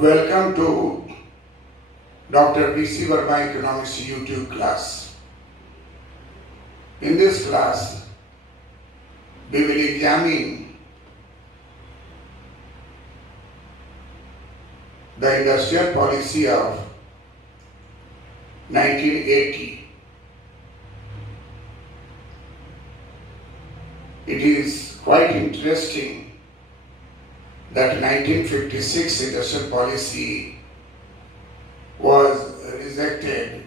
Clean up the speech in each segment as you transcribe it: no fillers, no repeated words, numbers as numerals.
Welcome to Dr. P.C. Verma Economics YouTube class. In this class, we will examine the industrial policy of 1980. It is quite interesting that 1956 industrial policy was rejected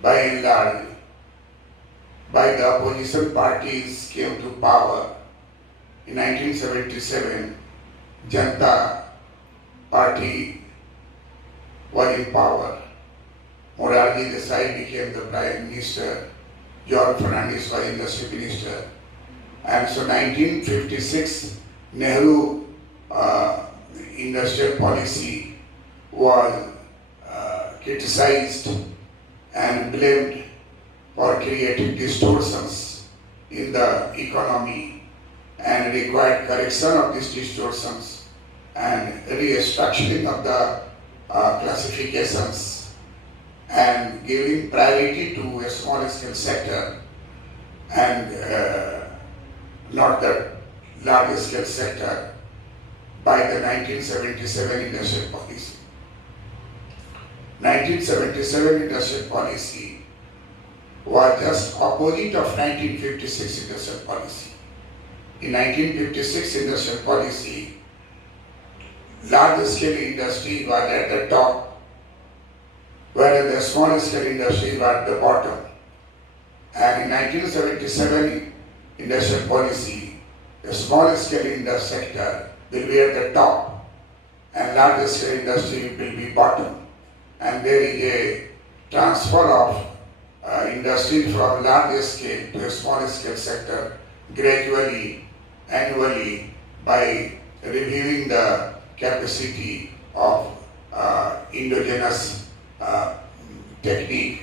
by and large by the opposition parties came to power. In 1977, Janata Party was in power. Morarji Desai became the Prime Minister, George Fernandez was Industry Minister. And so 1956 Nehru industrial policy was criticized and blamed for creating distortions in the economy and required correction of these distortions and restructuring of the classifications and giving priority to a small scale sector and not the large scale sector by the 1977 industrial policy. 1977 industrial policy was just opposite of 1956 industrial policy. In 1956 industrial policy, large scale industry was at the top, whereas the small scale industry was at the bottom. And in 1977 industrial policy, the small scale industry sector will be at the top and large scale industry will be bottom. And there is a transfer of industry from large scale to a small scale sector gradually, annually, by reviewing the capacity of endogenous technique.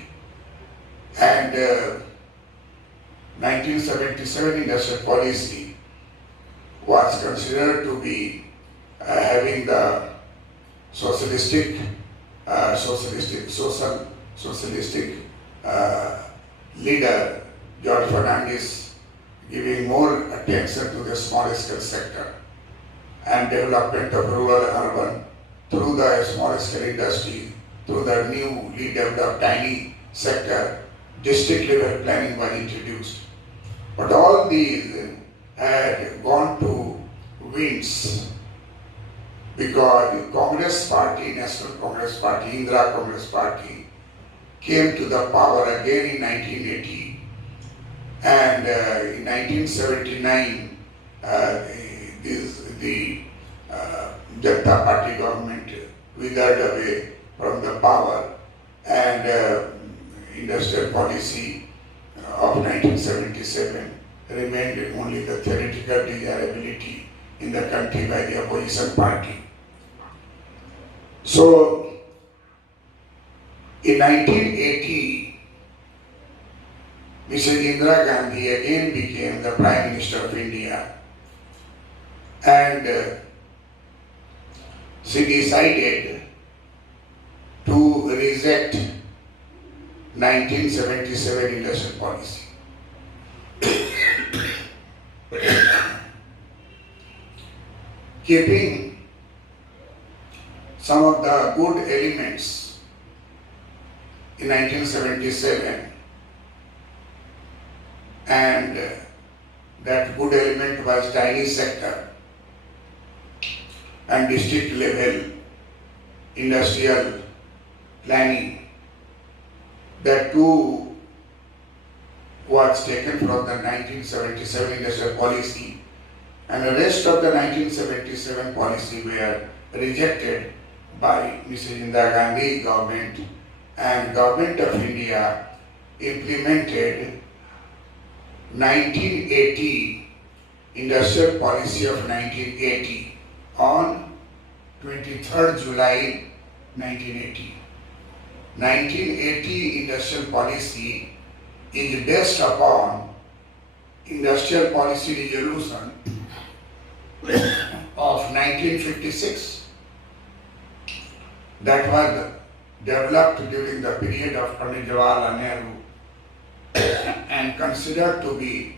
And 1977 industrial policy was considered to be having the socialistic leader George Fernandez giving more attention to the small scale sector and development of rural urban through the small scale industry, through the newly developed tiny sector. District level planning was introduced. But all these had gone to winds because the Congress Party, National Congress Party, Indira Congress Party came to the power again in 1980, and in 1979 the Janata Party government withered away from the power, and industrial policy of 1977 remained only the theoretical desirability in the country by the opposition party. So, in 1980, Mrs. Indira Gandhi again became the Prime Minister of India, and she decided to reject 1977 industrial policy. Keeping some of the good elements in 1977, and that good element was tiny sector and district level industrial planning. That too was taken from the 1977 industrial policy, and the rest of the 1977 policy were rejected by Mrs. Indira Gandhi government, and Government of India implemented 1980 industrial policy of 1980 on 23rd July 1980. 1980 industrial policy is based upon Industrial Policy Resolution of 1956. that was developed during the period of Pandit Jawaharlal Nehru and considered to be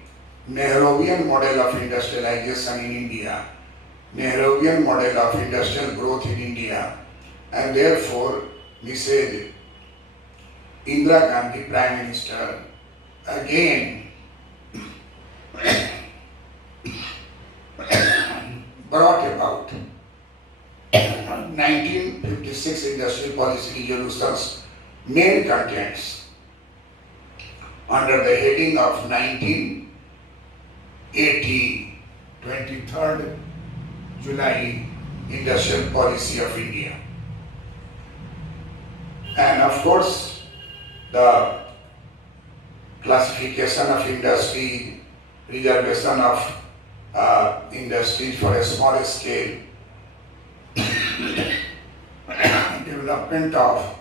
Nehruvian model of industrialization in India, Nehruvian model of industrial growth in India, and therefore Mrs. Indira Gandhi, Prime Minister, again brought about 1956 Industrial Policy Resolution's main contents under the heading of 1980 23rd July Industrial Policy of India. And of course, the classification of industry, reservation of industries for a small scale, development of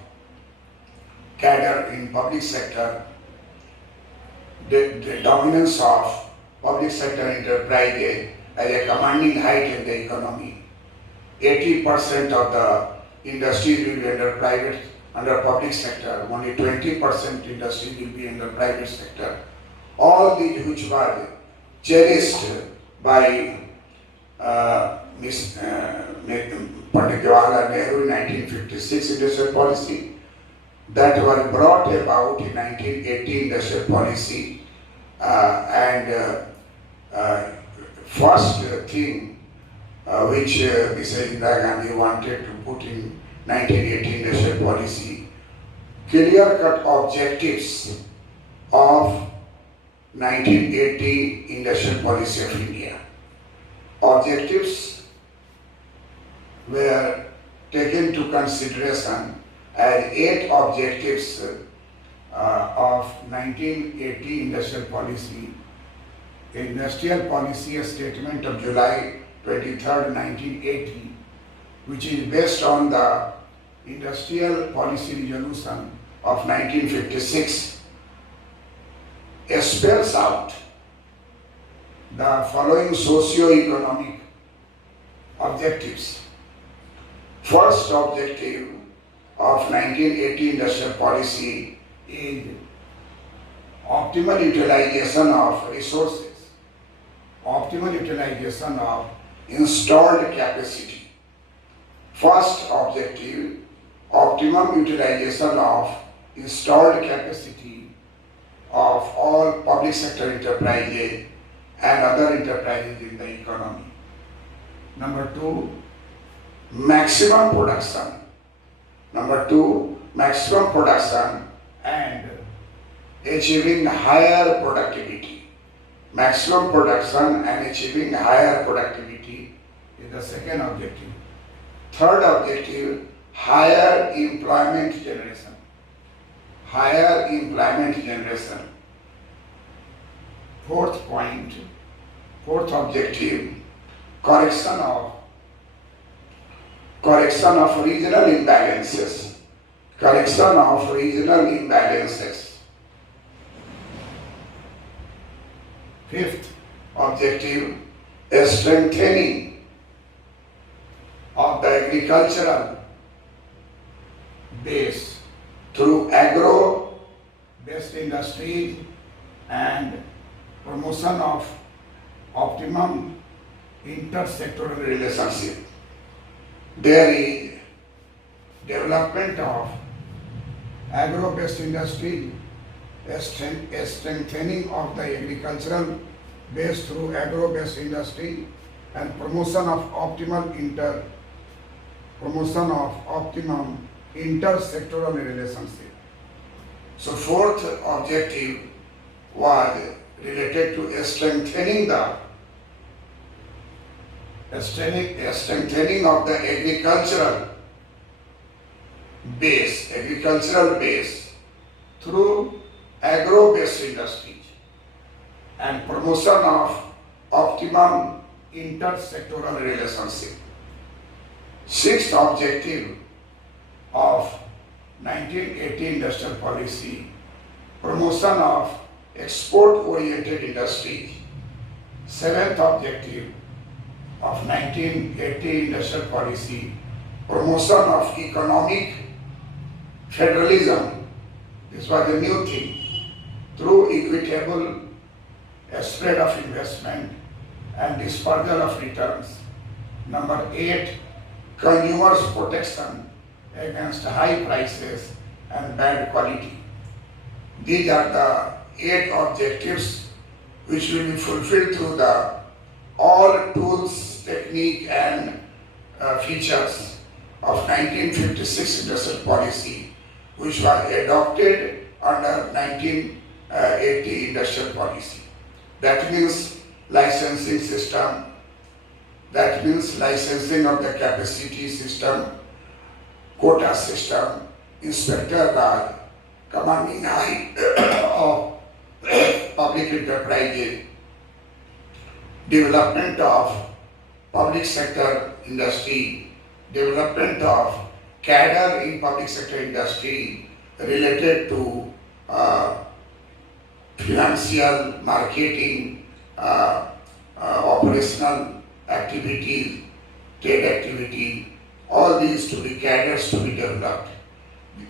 cadre in public sector, the dominance of public sector enterprises as a commanding height in the economy. 80% of the industries will be under public sector, only 20% industry will be under private sector. All these which were cherished by Pandit Jawaharlal Nehru in 1956 industrial policy, that was brought about in 1980 industrial policy, first thing which Mrs. Indira Gandhi wanted to put in 1980 industrial policy, clear-cut objectives of 1980 industrial policy of India. Objectives were taken to consideration as 8 objectives of 1980 industrial policy. Industrial policy, a statement of July 23rd, 1980, which is based on the Industrial Policy Resolution of 1956, spells out the following socio-economic objectives. First objective of 1980 industrial policy is optimal utilization of resources, optimal utilization of installed capacity. First objective, optimum utilization of installed capacity of all public sector enterprises and other enterprises in the economy. Number 2, maximum production. Number 2, maximum production and achieving higher productivity. Maximum production and achieving higher productivity is the second objective. Third objective, higher employment generation. Higher employment generation. Fourth objective, correction of regional imbalances. Correction of regional imbalances. Fifth objective, strengthening of the agricultural base through agro-based industries and promotion of optimum intersectoral relationship. There is development of agro-based industry, a strengthening of the agricultural base through agro-based industry, and promotion of optimum intersectoral relationship. So fourth objective was related to strengthening of the agricultural base through agro-based industries and promotion of optimum intersectoral relationship. Sixth objective of 1980 industrial policy, promotion of export-oriented industries. Seventh objective of 1980 industrial policy, promotion of economic federalism. This was a new thing. Through equitable spread of investment and dispersal of returns. Number 8, consumers protection against high prices and bad quality. These are the 8 objectives which will be fulfilled through the all tools, technique and features of 1956 industrial policy, which was adopted under 1980 industrial policy. That means licensing system, that means licensing of the capacity system, quota system, inspector raj, commanding eye of public enterprises, development of public sector industry, development of cadre in public sector industry related to financial, marketing, operational activities, trade activity, all these to be cadres to be developed.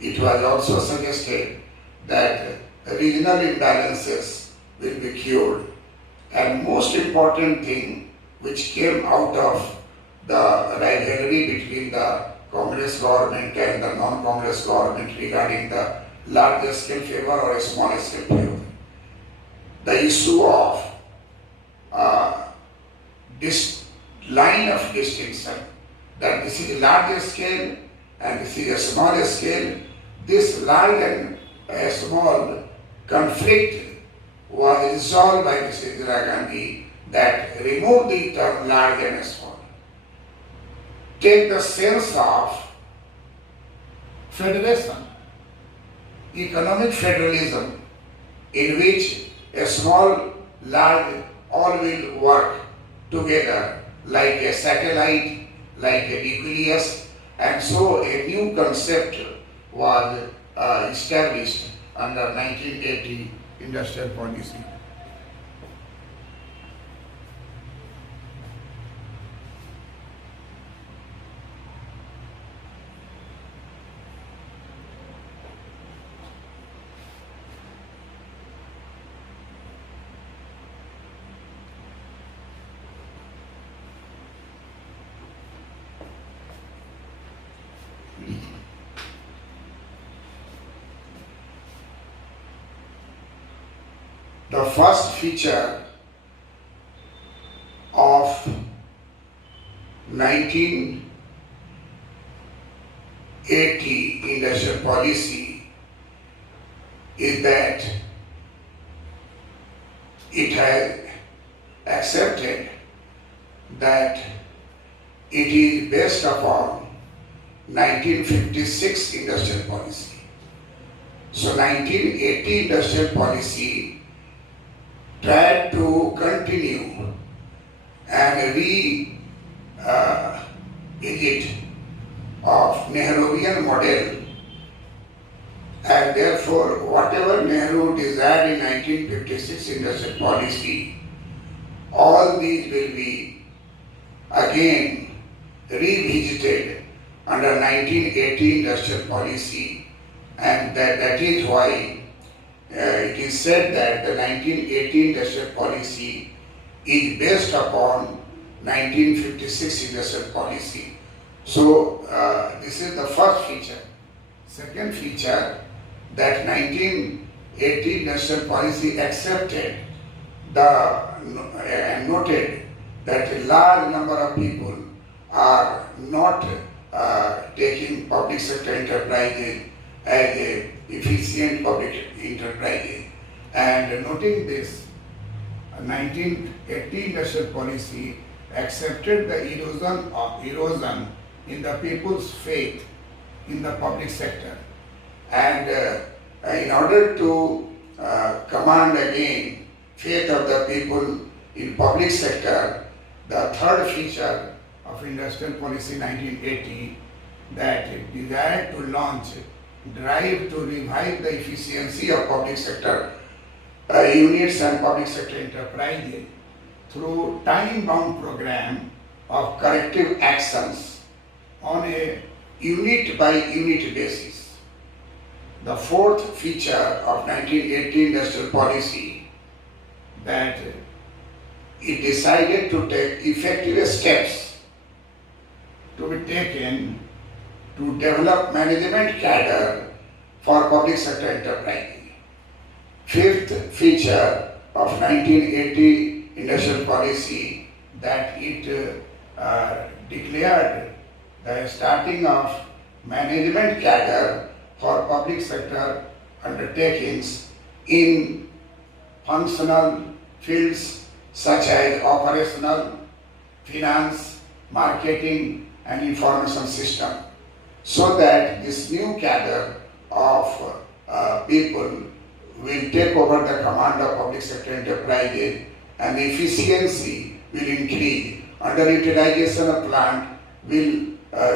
It was also suggested that regional imbalances will be cured. And most important thing which came out of the rivalry between the Congress government and the non-Congress government regarding the larger scale favor or a smaller scale favor. The issue of this line of distinction, that this is a larger scale and this is a smaller scale. This large and small conflict was resolved by Mr. Indira Gandhi that remove the term large and small. Take the sense of federation, economic federalism, in which a small, large, all will work together like a satellite, like a nucleus, and so a new concept was established under 1980 industrial policy. The first feature of 1980 industrial policy is that it has accepted that it is based upon 1956 industrial policy. So 1980 industrial policy tried to continue and re-edit of Nehruvian model, and therefore whatever Nehru desired in 1956 industrial policy, all these will be again revisited under 1980 industrial policy, and that is why it is said that the 1980 industrial policy is based upon 1956 industrial policy. So this is the first feature. Second feature, that 1980 industrial policy accepted and noted that a large number of people are not taking public sector enterprises as a efficient public enterprises. And noting this, 1980 industrial policy accepted the erosion in the people's faith in the public sector. And in order to command again faith of the people in public sector, the third feature of industrial policy 1980 that desired to launch drive to revive the efficiency of public sector units and public sector enterprises through time-bound program of corrective actions on a unit by unit basis. The fourth feature of 1980 industrial policy, that it decided to take effective steps to be taken to develop management cadre for public sector enterprise. Fifth feature of 1980 industrial policy, that it declared the starting of management cadre for public sector undertakings in functional fields such as operational, finance, marketing and information system, so that this new cadre of people will take over the command of public sector enterprises and the efficiency will increase, underutilization of plant will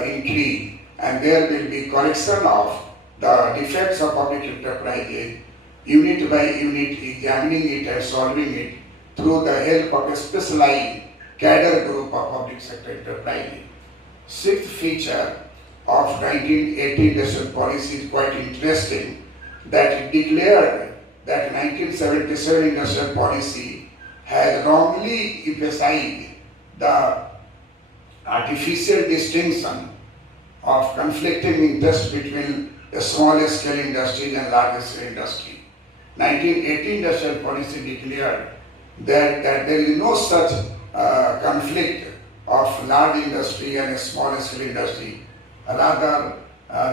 increase, and there will be correction of the defects of public enterprises, unit by unit, examining it and solving it through the help of a specialized cadre group of public sector enterprises. Sixth feature of 1980 industrial policy is quite interesting, that it declared that 1977 industrial policy has wrongly emphasized the artificial distinction of conflicting interests between the small scale industry and large scale industry. 1980 industrial policy declared that there is no such conflict of large industry and a small scale industry. Rather,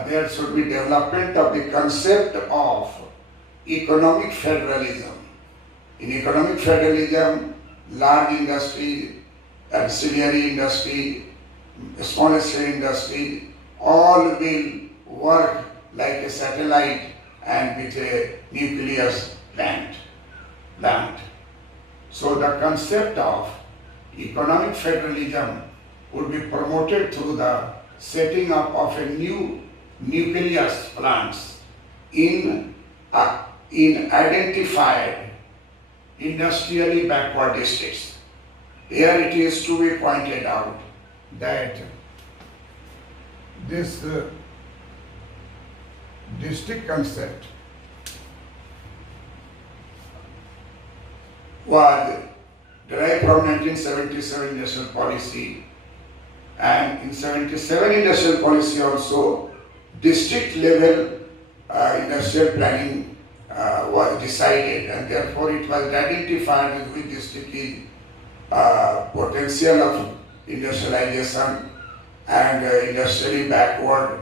there should be development of the concept of economic federalism. In economic federalism, large industry, ancillary industry, small scale industry, all will work like a satellite and with a nucleus plant. So the concept of economic federalism would be promoted through the setting up of a new nucleus plants in identified industrially backward districts. Here it is to be pointed out that this district concept was derived from 1977 industrial policy, and in 77 industrial policy also district level industrial planning was decided, and therefore it was identified with district potential of industrialization and industrially backward.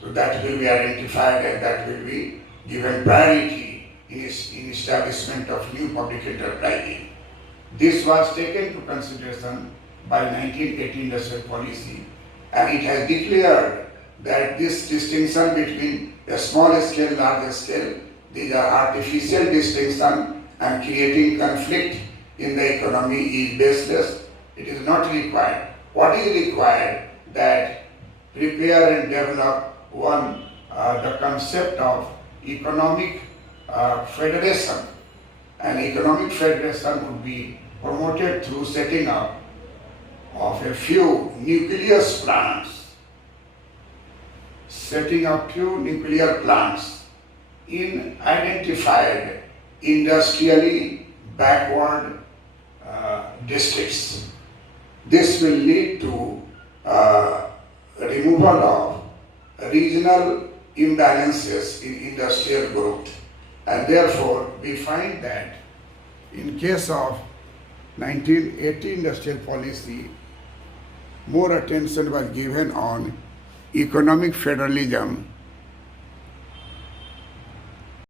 So that will be identified and that will be given priority in establishment of new public enterprise. This was taken into consideration by 1980 industrial policy, and it has declared that this distinction between a small scale, large scale, these are artificial distinction and creating conflict in the economy is baseless. It is not required. What is required? That prepare and develop the concept of economic federation, and economic federation would be promoted through setting up of a few nucleus plants, setting up few nuclear plants in identified industrially backward districts. This will lead to removal of regional imbalances in industrial growth, and therefore we find that in case of 1980 industrial policy, more attention was given on economic federalism